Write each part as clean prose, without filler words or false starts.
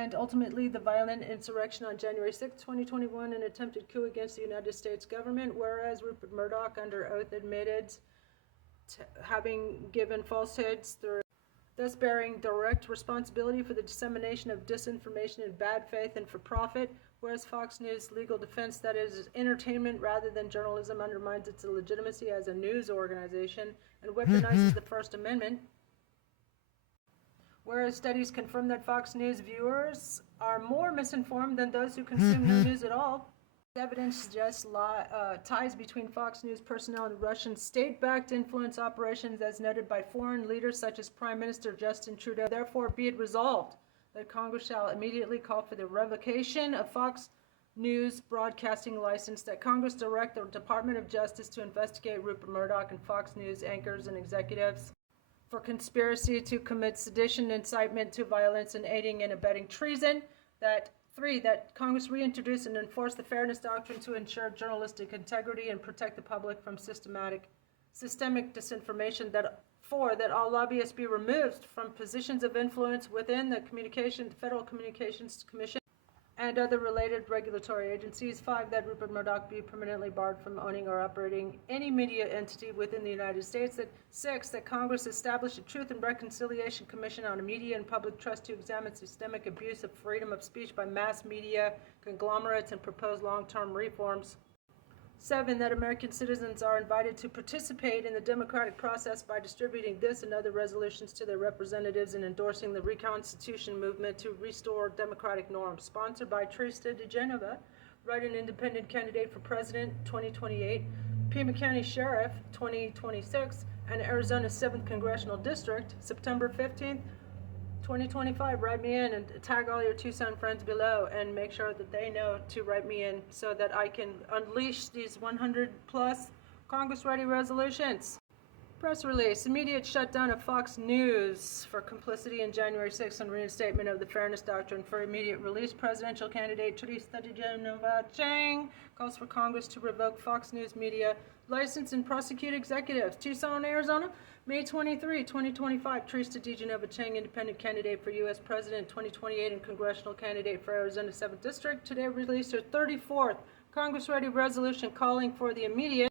and ultimately the violent insurrection on January 6, 2021, an attempted coup against the United States government, whereas Rupert Murdoch, under oath, admitted having given falsehoods through thus bearing direct responsibility for the dissemination of disinformation in bad faith and for profit, whereas Fox News' legal defense that it is entertainment rather than journalism undermines its legitimacy as a news organization and weaponizes the First Amendment, whereas studies confirm that Fox News viewers are more misinformed than those who consume no news at all. Evidence suggests ties between Fox News personnel and Russian state-backed influence operations as noted by foreign leaders such as Prime Minister Justin Trudeau. Therefore, be it resolved that Congress shall immediately call for the revocation of Fox News broadcasting license, that Congress direct the Department of Justice to investigate Rupert Murdoch and Fox News anchors and executives for conspiracy to commit sedition, incitement to violence, and aiding and abetting treason. That Congress reintroduce and enforce the Fairness Doctrine to ensure journalistic integrity and protect the public from systemic disinformation. That all lobbyists be removed from positions of influence within the Federal Communications Commission and other related regulatory agencies. 5, that Rupert Murdoch be permanently barred from owning or operating any media entity within the United States. 6, that Congress establish a Truth and Reconciliation Commission on media and public trust to examine systemic abuse of freedom of speech by mass media conglomerates and propose long-term reforms. 7, that American citizens are invited to participate in the democratic process by distributing this and other resolutions to their representatives and endorsing the Reconstitution movement to restore democratic norms. Sponsored by Trista DeGenova, Write-in Independent Candidate for President 2028, Pima County Sheriff 2026, and Arizona's 7th Congressional District, September 15th, 2025. Write me in and tag all your Tucson friends below and make sure that they know to write me in so that I can unleash these 100 plus Congress-ready resolutions. Press release: immediate shutdown of Fox News for complicity in January 6th and reinstatement of the Fairness Doctrine for immediate release. Presidential candidate Teresa DeGenova Chang calls for Congress to revoke Fox News media license and prosecute executives. Tucson, Arizona, May 23, 2025. Teresa DeGenova Chang, independent candidate for U.S. President 2028 and congressional candidate for Arizona 7th District, today released her 34th Congress-ready resolution calling for the immediate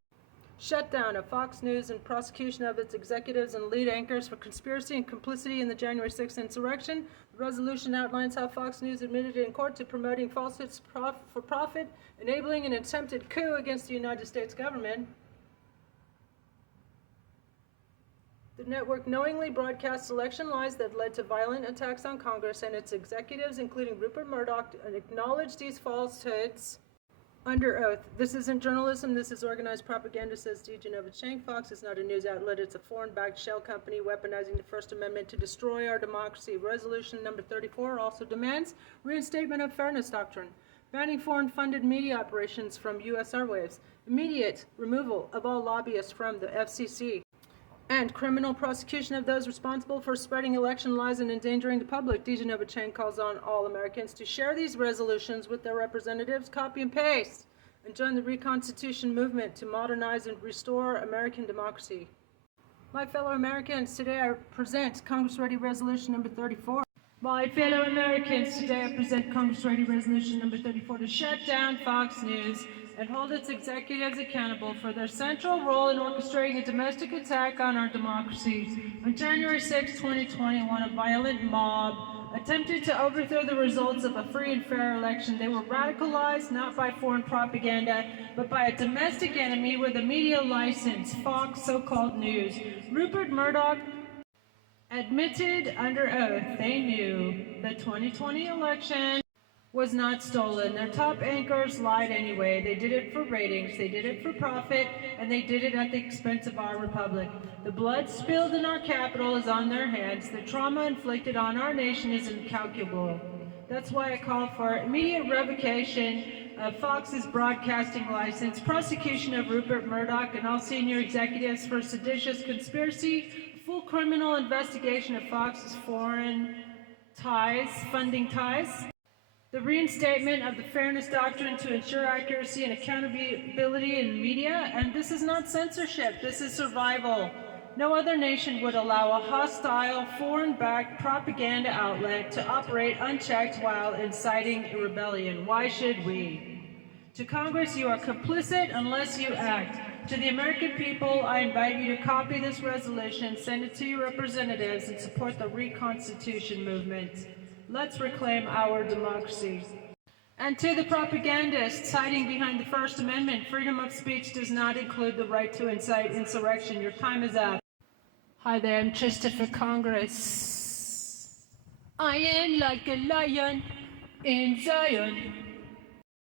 shutdown of Fox News and prosecution of its executives and lead anchors for conspiracy and complicity in the January 6th insurrection. The resolution outlines how Fox News admitted in court to promoting falsehoods for profit, enabling an attempted coup against the United States government. The network knowingly broadcast election lies that led to violent attacks on Congress and its executives, including Rupert Murdoch, and acknowledged these falsehoods under oath. This isn't journalism, this is organized propaganda, says DeGenova Chang. Fox is not a news outlet, it's a foreign-backed shell company weaponizing the First Amendment to destroy our democracy. Resolution number 34 also demands reinstatement of Fairness Doctrine, banning foreign-funded media operations from U.S. airwaves, immediate removal of all lobbyists from the FCC, and criminal prosecution of those responsible for spreading election lies and endangering the public. DeGenova Chang calls on all Americans to share these resolutions with their representatives, copy and paste, and join the Reconstitution movement to modernize and restore American democracy. My fellow Americans, today I present Congress-ready resolution number 34. My fellow Americans, today I present Congress-ready resolution number 34 to shut down Fox News and hold its executives accountable for their central role in orchestrating a domestic attack on our democracy. On January 6, 2021, a violent mob attempted to overthrow the results of a free and fair election. They were radicalized not by foreign propaganda, but by a domestic enemy with a media license, Fox so-called News. Rupert Murdoch admitted under oath they knew the 2020 election was not stolen. Their top anchors lied anyway. They did it for ratings, they did it for profit, and they did it at the expense of our republic. The blood spilled in our capital is on their hands. The trauma inflicted on our nation is incalculable. That's why I call for immediate revocation of Fox's broadcasting license, prosecution of Rupert Murdoch and all senior executives for seditious conspiracy, full criminal investigation of Fox's foreign ties, funding ties, the reinstatement of the Fairness Doctrine to ensure accuracy and accountability in media. And this is not censorship, this is survival. No other nation would allow a hostile, foreign-backed propaganda outlet to operate unchecked while inciting a rebellion. Why should we? To Congress, you are complicit unless you act. To the American people, I invite you to copy this resolution, send it to your representatives, and support the Reconstitution movement. Let's reclaim our democracy. And to the propagandists hiding behind the First Amendment, freedom of speech does not include the right to incite insurrection. Your time is up. Hi there, I'm Trista for Congress. I am like a lion in Zion.